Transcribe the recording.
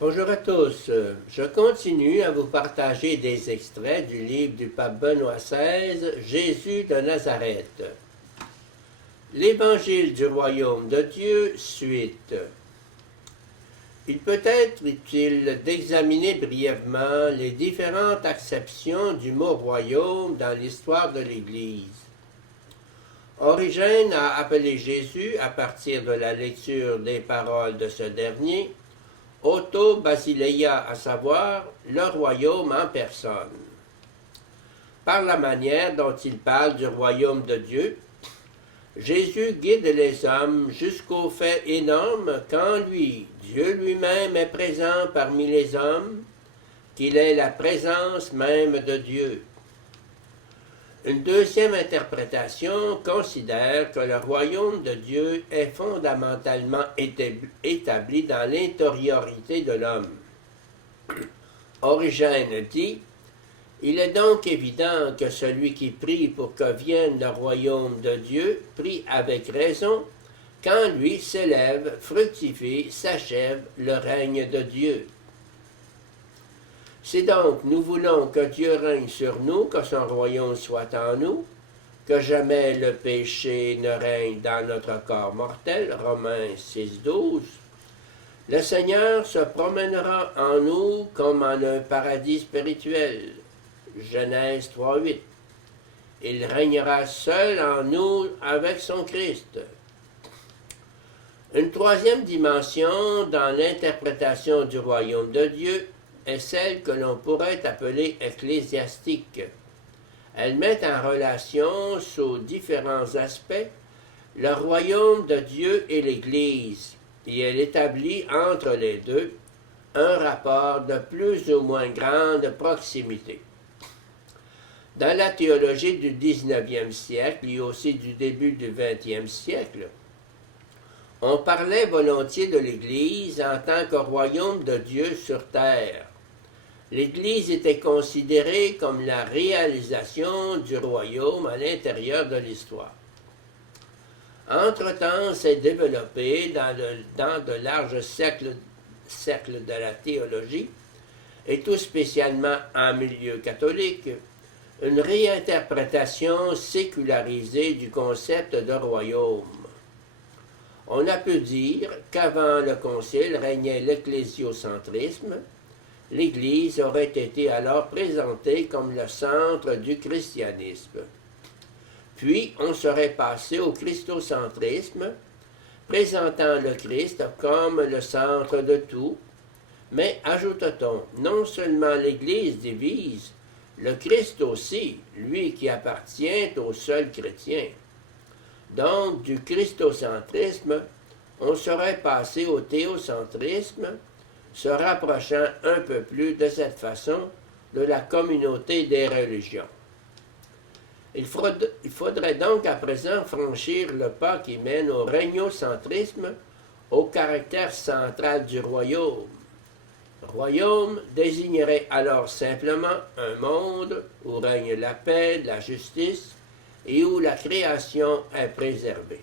Bonjour à tous. Je continue à vous partager des extraits du livre du pape Benoît XVI, Jésus de Nazareth. L'Évangile du royaume de Dieu, suite. Il peut être utile d'examiner brièvement les différentes acceptions du mot royaume dans l'histoire de l'Église. Origène a appelé Jésus, à partir de la lecture des paroles de ce dernier, Auto Basileia, à savoir le royaume en personne. Par la manière dont il parle du royaume de Dieu, Jésus guide les hommes jusqu'au fait énorme qu'en lui, Dieu lui-même est présent parmi les hommes, qu'il est la présence même de Dieu. Une deuxième interprétation considère que le royaume de Dieu est fondamentalement établi dans l'intériorité de l'homme. Origène dit: il est donc évident que celui qui prie pour que vienne le royaume de Dieu prie avec raison, quand lui s'élève, fructifie, s'achève le règne de Dieu. Si donc nous voulons que Dieu règne sur nous, que son royaume soit en nous, que jamais le péché ne règne dans notre corps mortel, Romains 6,12, le Seigneur se promènera en nous comme en un paradis spirituel, Genèse 3,8. Il régnera seul en nous avec son Christ. Une troisième dimension dans l'interprétation du royaume de Dieu est celle que l'on pourrait appeler ecclésiastique. Elle met en relation, sous différents aspects, le royaume de Dieu et l'Église, et elle établit entre les deux un rapport de plus ou moins grande proximité. Dans la théologie du 19e siècle et aussi du début du 20e siècle, on parlait volontiers de l'Église en tant que royaume de Dieu sur terre. L'Église était considérée comme la réalisation du royaume à l'intérieur de l'histoire. Entre-temps, s'est développé dans de larges cercles de la théologie, et tout spécialement en milieu catholique, une réinterprétation sécularisée du concept de royaume. On a pu dire qu'avant le Concile régnait l'ecclésiocentrisme. L'Église aurait été alors présentée comme le centre du christianisme. Puis on serait passé au christocentrisme, présentant le Christ comme le centre de tout, mais ajoute-t-on, non seulement l'Église divise, le Christ aussi, lui qui appartient au seul chrétien. Donc, du christocentrisme, on serait passé au théocentrisme, se rapprochant un peu plus de cette façon de la communauté des religions. Il faudrait donc à présent franchir le pas qui mène au régnocentrisme, au caractère central du royaume. Royaume désignerait alors simplement un monde où règne la paix, la justice et où la création est préservée.